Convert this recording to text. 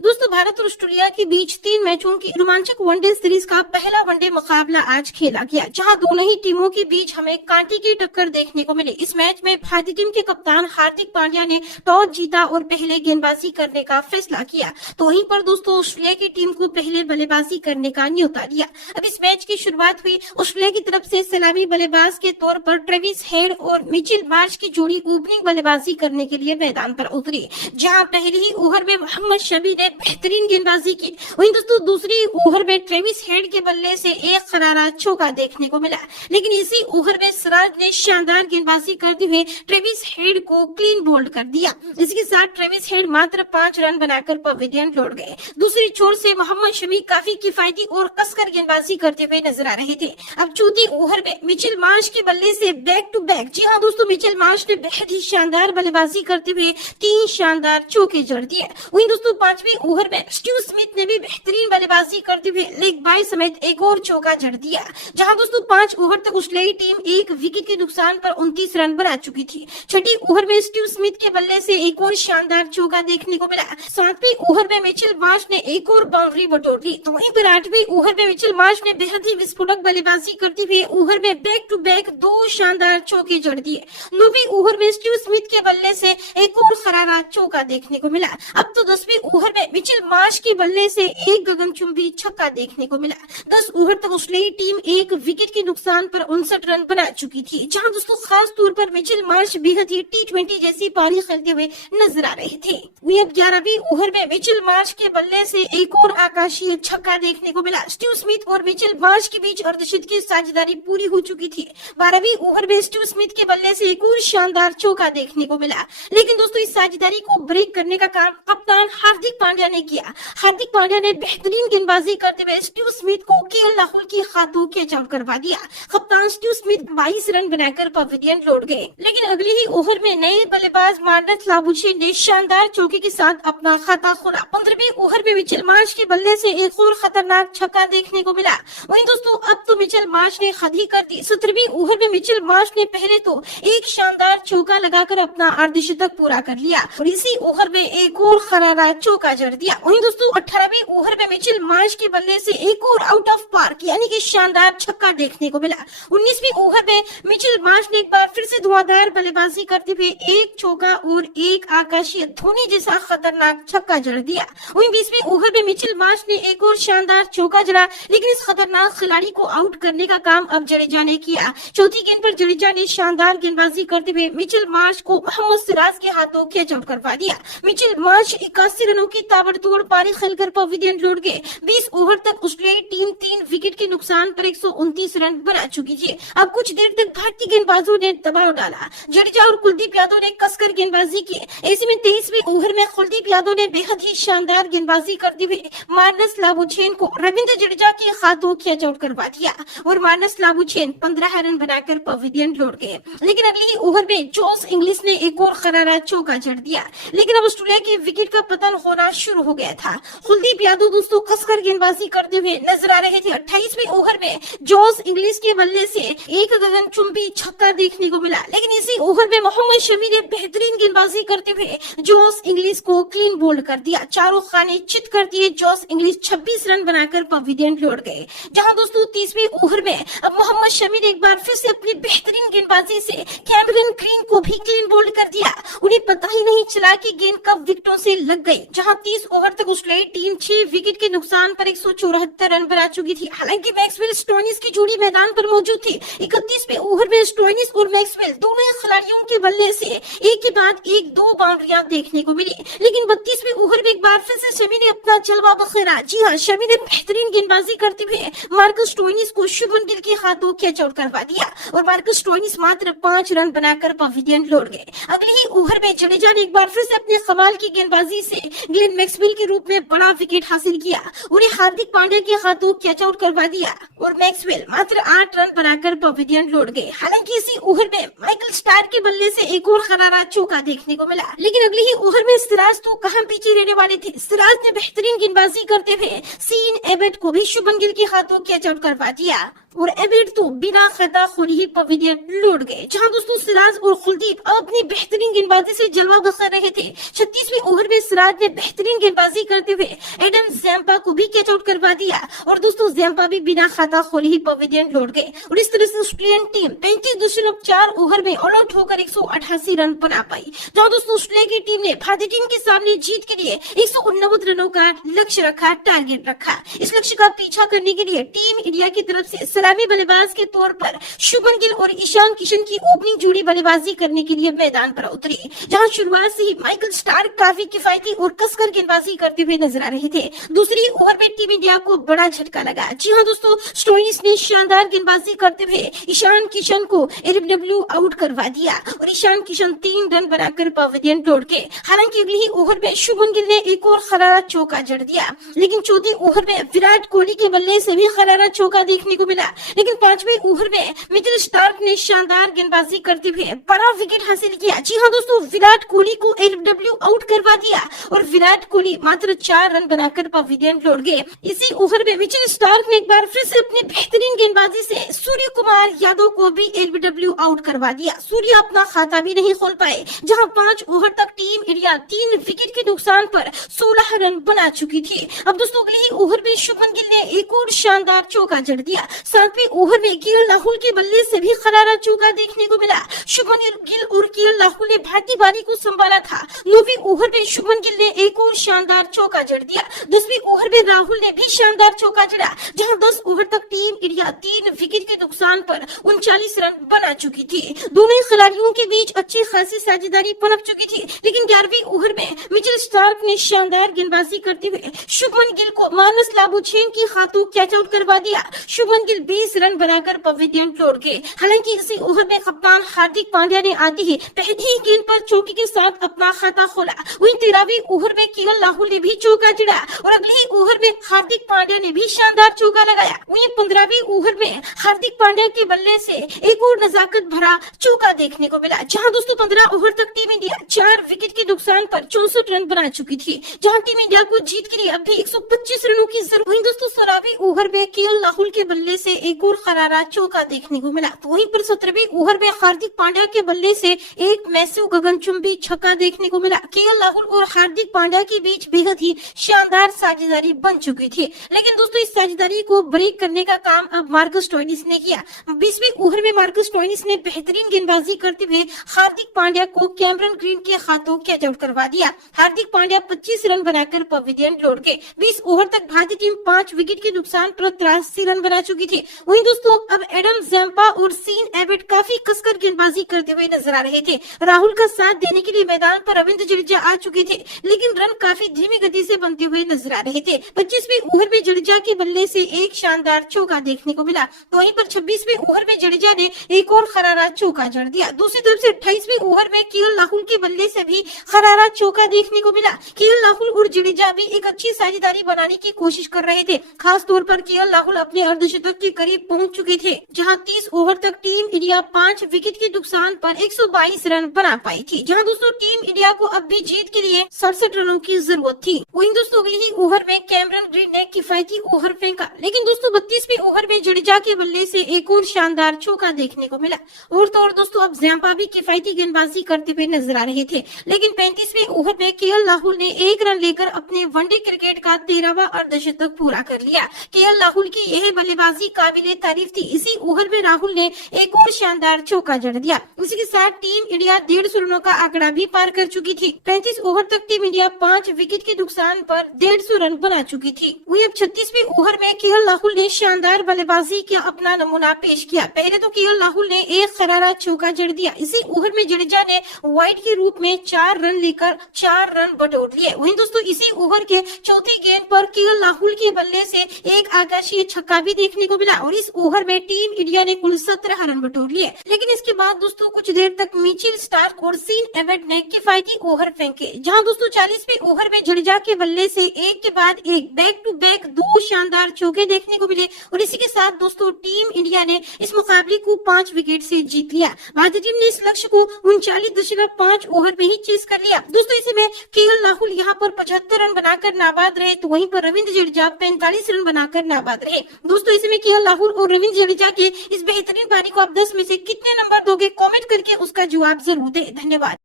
दोस्तों, भारत और ऑस्ट्रेलिया के बीच 3 मैचों की रोमांचक वनडे सीरीज का पहला वनडे मुकाबला आज खेला गया, जहां दोनों ही टीमों के बीच हमें कांटे की टक्कर देखने को मिली। इस मैच में भारतीय टीम के कप्तान हार्दिक पांड्या ने टॉस जीता और पहले गेंदबाजी करने का फैसला किया। तो वहीं पर दोस्तों, ऑस्ट्रेलिया की टीम को पहले बल्लेबाजी करने का न्योता दिया। अब इस मैच की शुरुआत हुई ऑस्ट्रेलिया की तरफ से सलामी बल्लेबाज के तौर पर ट्रेविस हेड और मिचेल मार्श की जोड़ी ओपनिंग बल्लेबाजी करने के लिए मैदान पर उतरी, जहां पहले ही ओवर में मोहम्मद शमी ने बेहतरीन गेंदबाजी की। वहीं दोस्तों, दूसरी ओवर में ट्रेविस हेड के बल्ले से एक करारा चौका देखने को मिला, लेकिन इसी ओवर में सिराज ने शानदार गेंदबाजी करते हुए ट्रेविस हेड को क्लीन बोल्ड कर दिया। इसके साथ ट्रेविस हेड मात्र 5 रन बनाकर पवेलियन लौट गए। दूसरी छोर से मोहम्मद शमी काफी किफायती और कसकर गेंदबाजी करते हुए नजर आ रहे थे। अब चौथी ओवर में मिचेल मार्श के बल्ले से बैक टू बैक, जी हाँ दोस्तों, मिचेल मार्श ने बेहद ही शानदार बल्लेबाजी करते हुए 3 शानदार चौके जड़ दिए। वहीं दोस्तों, 5वें ओवर में स्टीव स्मिथ ने भी बेहतरीन बल्लेबाजी करते हुए लेग बाय समेत एक और चौका जड़ दिया, जहां दोस्तों 5 ओवर तक ऑस्ट्रेलियाई टीम 1 विकेट के नुकसान पर 29 रन बना चुकी थी। छठी ओवर में स्टीव स्मिथ के बल्ले से एक और शानदार चौका देखने को मिला। 7वें ओवर में मिचेल मार्श ने एक और बाउंड्री बटोर ली। तो वहीं पर 8वें ओवर में मिचेल मार्श ने बेहद ही विस्फोटक बल्लेबाजी करते हुए ओवर में बैक टू बैक 2 शानदार चौके जड़ दिए। 9वें ओवर में स्टीव स्मिथ के बल्ले से एक और करारा चौका देखने को मिला। अब तो 10वें ओवर में मिचेल मार्श के बल्ले से एक गगनचुंबी छक्का देखने को मिला। 10 ओवर तक ऑस्ट्रेलियाई टीम 1 विकेट के नुकसान पर 59 रन बना चुकी थी, जहां दोस्तों खास तौर पर मिचेल मार्श बेहद ही T20 जैसी पारी खेलते हुए नजर आ रहे थे। वहीं अब 11वीं ओवर में मिचेल मार्श के बल्ले से एक और आकाशीय छक्का देखने को मिला। स्टीव स्मिथ और मिचेल मार्श के बीच अर्धशतक की साझेदारी पूरी हो चुकी थी। 12वीं ओवर में स्टीव स्मिथ के बल्ले से एक और शानदार चौका देखने को मिला, लेकिन दोस्तों इस साझेदारी को ब्रेक करने का काम कप्तान हार्दिक पांड्या ने किया। हार्दिक पांड्या ने बेहतरीन गेंदबाजी करते हुए स्टीव स्मिथ को केएल राहुल की हाथों कैच आउट करवा दिया। कप्तान स्टीव स्मिथ 22 रन बनाकर पवेलियन लौट गए, लेकिन अगले ही ओवर में नए बल्लेबाज मार्नस लाबुशेन ने शानदार चौके के साथ अपना खाता खोला। 15वें ओवर में मिचेल मार्श के बल्ले से एक और खतरनाक छक्का देखने को मिला। वहीं दोस्तों, अब तो मिचेल मार्श ने हद ही कर दी। 17वीं ओवर में मिचेल मार्श ने पहले तो एक शानदार चौका लगाकर अपना अर्धशतक पूरा कर लिया और इसी ओवर में एक और करारा चौका जड़ दिया। वहीं दोस्तों, 18वें ओवर में मिचेल मार्श के बल्ले से एक और आउट ऑफ पार्क यानी कि शानदार छक्का देखने को मिला। 19वीं ओवर में मिचेल मार्श ने एक बार फिर से धुआंधार बल्लेबाजी करते हुए एक चौका और एक आकाशीय धोनी जैसा खतरनाक छक्का जड़ दिया। वहीं 20वें ओवर में मिचेल मार्श ने एक और शानदार चौका जड़ा, लेकिन इस खतरनाक खिलाड़ी को आउट करने का काम अब जडेजा ने किया। चौथी गेंद पर जडेजा ने शानदार गेंदबाजी करते हुए मिचेल मार्श को मोहम्मद सिराज के हाथों कैच आउट करवा दिया। मिचेल मार्श 81 रनों की ताबड़तोड़ पारी खेलकर पवेलियन लौट गए। 20 ओवर तक ऑस्ट्रेलियाई टीम 3 विकेट के नुकसान पर 129 रन बना चुकी थी। अब कुछ देर तक भारतीय गेंदबाजों ने दबाव डाला। जडेजा और कुलदीप यादव ने कसकर गेंदबाजी की। ऐसे में 23वें ओवर में कुलदीप यादव ने बेहद ही शानदार गेंदबाजी करते हुए मार्नस लाबुशेन को रविंद्र जडेजा के हाथों कैच आउट करवा दिया और मार्नस लाबुशेन 15 रन बनाकर पवेलियन लौट गए। लेकिन अगले ही ओवर में जोस इंग्लिश ने एक और करारा चौका जड़ दिया, लेकिन अब ऑस्ट्रेलिया के विकेट का पतन होना शुरू हो गया था। कुलदीप यादव दोस्तों कसकर गेंदबाजी करते हुए नजर आ रहे थे। 28वें ओवर में जोस इंग्लिश के बल्ले से एक गगनचुंबी छक्का देखने को मिला, लेकिन इसी ओवर में मोहम्मद शमी ने बेहतरीन गेंदबाजी करते हुए जोस इंग्लिश को क्लीन बोल्ड कर दिया। चारों खाने चित कर दिए। जोस इंग्लिश 26 रन बनाकर पवेलियन लौट गए, जहां दोस्तों 30वें ओवर में अब मोहम्मद शमी ने एक बार फिर से अपनी बेहतरीन गेंदबाजी से कैमरन ग्रीन को भी क्लीन बोल्ड कर दिया। उन्हें पता ही नहीं चला कि गेंद कब विकेटों से लग गई, जहां 30 ओवर तक ऑस्ट्रेलियाई टीम 6 विकेट के नुकसान पर 174 रन बना चुकी थी। हालांकि मैक्सवेल स्टोइनिस की जोड़ी मैदान पर मौजूद थी। 31वें ओवर में स्टोइनिस और मैक्सवेल दोनों खिलाड़ियों के बल्ले से एक के बाद एक 2 बाउंड्रियां देखने को मिली, लेकिन 32वें ओवर में एक बार फिर से शमी ने अपना जलवा बखेरा। जी हाँ, शमी ने बेहतरीन गेंदबाजी करते हुए मार्कस स्टोइनिस को शुभमन गिल के हाथों कैच आउट करवा दिया और मार्कस स्टोइनिस मात्र 5 रन बनाकर पवेलियन लौट गए। अगले ही ओवर में जडेजा ने एक बार फिर से अपने कमाल की गेंदबाजी से ग्लेन मैक्सवेल के रूप में बड़ा विकेट हासिल किया। उन्हें हार्दिक पांड्या के हाथों कैच आउट करवा दिया और मैक्सवेल मात्र 8 रन बनाकर पवेलियन लौट गए। हालांकि इसी ओवर में माइकल स्टार्क के बल्ले से एक और करारा चौका देखने को मिला, लेकिन अगले ही ओवर में सिराज तो कहां पीछे रहने वाले थे। सिराज ने बेहतरीन गेंदबाजी करते हुए सीन एबेट को भी शुभमन गिल के हाथों कैच आउट करवा दिया। और एबिड तो बिना खता खुद ही पवेलियन लौट गए, जहां दोस्तों सिराज और कुलदीप अपनी बेहतरीन गेंदबाजी से जलवा बखर रहे थे। 36वीं ओवर में सिराज ने बेहतरीन गेंदबाजी करते हुए एडम जैम्पा को भी कैच आउट करवा दिया और दोस्तों जैम्पा भी बिना खाता खोले ही पवेलियन लौट गए और इस तरह से ऑस्ट्रेलियन टीम 35.4 ओवर में ऑल आउट होकर 188 रन बना पाई, जहां दोस्तों ऑस्ट्रेलिया की टीम ने भारतीय टीम के सामने जीत के लिए 189 रनों का लक्ष्य रखा, टारगेट रखा। इस लक्ष्य का पीछा करने के लिए टीम इंडिया की तरफ से सलामी बल्लेबाज के तौर पर शुभमन गिल और ईशान किशन की ओपनिंग जोड़ी बल्लेबाजी करने के लिए मैदान पर उतरी, जहां शुरुआत से ही माइकल स्टार्क काफी किफायती और कसकर गेंदबाजी करते हुए नजर आ रहे थे। दूसरी ओवर में टीम इंडिया को बड़ा झटका लगा। जी हां दोस्तों, स्टोइनिस ने शानदार गेंदबाजी करते हुए ईशान किशन को एलबीडब्ल्यू आउट करवा दिया और ईशान किशन 3 रन बनाकर पवेलियन लौट गए। हालांकि अगले ही ओवर में शुभमन गिल ने एक और खरारा चौका जड़ दिया, लेकिन चौथे ओवर में विराट कोहली के बल्ले से भी खरारा चौका देखने को मिला। लेकिन 5वें ओवर में मिचेल स्टार्क ने शानदार गेंदबाजी करते हुए बड़ा विकेट हासिल किया। जी हां दोस्तों, विराट कोहली को एलबीडब्ल्यू आउट करवा दिया और विराट कोहली मात्र 4 रन बनाकर पवेलियन लौट गए। इसी ओवर में मिचेल स्टार्क ने एक बार फिर से अपनी बेहतरीन गेंदबाजी से सूर्य कुमार यादव को भी एलबीडब्ल्यू आउट करवा दिया। सूर्य अपना खाता भी नहीं खोल पाए, जहां 5 ओवर तक टीम इंडिया 3 विकेट के नुकसान पर 16 रन बना चुकी थी। अब दोस्तों अगले ही ओवर में शुभमन गिल ने एक और शानदार चौका जड़ दिया। 7वें ओवर में केएल राहुल के बल्ले से भी खरारा चौका देखने को मिला। शुभमन गिल और केएल राहुल ने भारतीय पारी को संभाला था। 9वें ओवर में शुभमन गिल ने एक और शानदार चौका जड़ दिया। 10वें ओवर में राहुल ने भी शानदार चौका जड़ा, जहां 10 ओवर तक टीम इंडिया 3 विकेट के नुकसान पर 39 रन बना चुकी थी। दोनों ही खिलाड़ियों के बीच अच्छी खासी साझेदारी पनप चुकी थी, लेकिन 11वें ओवर में मिचेल स्टार्क ने शानदार गेंदबाजी करते हुए शुभमन गिल को मानस लाबुचेन की हाथों कैच आउट करवा दिया। शुभमन गिल 20 रन बनाकर पवेलियन लौट गए। हालांकि इसी ओवर में कप्तान हार्दिक पांड्या ने आते ही पहली ही गेंद पर चौके के साथ अपना खाता खोला। वहीं 13वें ओवर में केएल राहुल ने भी चौका जड़ा और अगले ही ओवर में हार्दिक पांड्या ने भी शानदार चौका लगाया। वहीं 15वें ओवर में हार्दिक पांड्या के बल्ले से एक और नजाकत भरा चौका देखने को मिला, जहां दोस्तों 15 ओवर तक टीम इंडिया 4 विकेट के नुकसान पर 64 रन बना चुकी थी, जहां टीम इंडिया को जीत के लिए अब भी 125 रनों की जरूरत। वहीं दोस्तों 16वें ओवर में केएल राहुल के बल्ले से एक और खरारा चौका देखने को मिला। तो वहीं पर 17वें ओवर में हार्दिक पांड्या के बल्ले से एक मैसिव गगनचुंबी छक्का देखने को मिला। केएल राहुल और हार्दिक पांड्या के बीच बेहद ही शानदार साझेदारी बन चुकी थी, लेकिन दोस्तों इस साझेदारी को ब्रेक करने का काम अब मार्कस स्टोइनिस ने किया। 20वें ओवर में मार्कस स्टोइनिस ने बेहतरीन गेंदबाजी करते हुए हार्दिक पांड्या को कैमरन ग्रीन के हाथों कैच आउट करवा दिया। हार्दिक पांड्या 25 रन बनाकर पवेलियन लौट गए। 20 ओवर तक भारतीय टीम 5 विकेट के नुकसान पर 83 रन बना चुकी थी। वहीं दोस्तों अब एडम जैम्पा और सीन एबट काफी कसकर गेंदबाजी करते हुए नजर आ रहे थे। राहुल का साथ देने के लिए मैदान पर रविंद्र जडेजा आ चुके थे, लेकिन रन काफी धीमी गति से बनते हुए नजर आ रहे थे। 25वें ओवर में जडेजा के बल्ले से एक शानदार चौका देखने को मिला, तो वहीं पर 26वें ओवर में जडेजा ने एक और खरारा चौका जड़ दिया। दूसरी तरफ से 28वें ओवर में केएल राहुल के बल्ले से भी खरारा चौका देखने को मिला। केएल राहुल और जडेजा भी एक अच्छी साझेदारी बनाने की कोशिश कर रहे थे। खास तौर पर केएल राहुल अपने अर्धशतक के करीब पहुंच चुके थे, जहां 30 ओवर तक टीम इंडिया 5 विकेट के नुकसान पर 122 रन बना पाई थी, जहां दोस्तों टीम इंडिया को अब भी जीत के लिए 67 रनों की जरूरत थी। वहीं दोस्तों अगले ही ओवर में कैमरन ग्रीन ने किफायती ओवर फेंका, लेकिन दोस्तों 32वें ओवर में जडेजा के बल्ले से एक और शानदार चौका देखने को मिला। और तो और दोस्तों अब जैम्पा भी किफायती गेंदबाजी करते हुए नजर आ रहे थे, लेकिन 35वें ओवर में केएल राहुल ने 1 रन लेकर अपने वनडे क्रिकेट का 13वां अर्धशतक पूरा कर लिया। केएल राहुल की यह बल्लेबाजी काबिले तारीफ थी। इसी ओवर में राहुल ने एक और शानदार चौका जड़ दिया। उसी के साथ टीम इंडिया 150 रनों का आंकड़ा भी पार कर चुकी थी। 35 ओवर तक टीम इंडिया 5 विकेट के नुकसान पर 150 रन बना चुकी थी। वहीं अब 36वें ओवर में केएल राहुल ने शानदार बल्लेबाजी का अपना नमूना पेश किया। पहले तो केएल राहुल ने एक खरारा चौका जड़ दिया। इसी ओवर में जडेजा ने वाइड के रूप में 4 रन लेकर 4 रन बटोर लिए। वहीं दोस्तों इसी ओवर के चौथी गेंद पर केएल राहुल के बल्ले से एक आकाशीय छक्का भी देखने को मिला और इस ओवर में टीम इंडिया ने कुल 17 रन बटोर लिए। लेकिन इसके बाद दोस्तों कुछ देर तक मिचेल स्टार्क और सीन एबट ने किफायती ओवर फेंके, जहां दोस्तों 40वें ओवर में जडेजा के बल्ले से एक के बाद एक बैक टू बैक 2 शानदार चौके देखने को मिले और इसी के साथ दोस्तों टीम इंडिया ने इस मुकाबले को 5 विकेट से जीत लिया। भारतीय टीम ने इस लक्ष्य को 39.5 ओवर में ही चेस कर लिया। दोस्तों इसी में केएल राहुल यहाँ पर 75 रन बनाकर नाबाद रहे, तो वहीं पर रविंद्र जडेजा 45 रन बनाकर नाबाद रहे। दोस्तों इसी में केएल लाहौर और रविंद्र जडेजा के इस बेहतरीन पारी को आप 10 में से कितने नंबर दोगे? कमेंट करके उसका जवाब जरूर दें। धन्यवाद।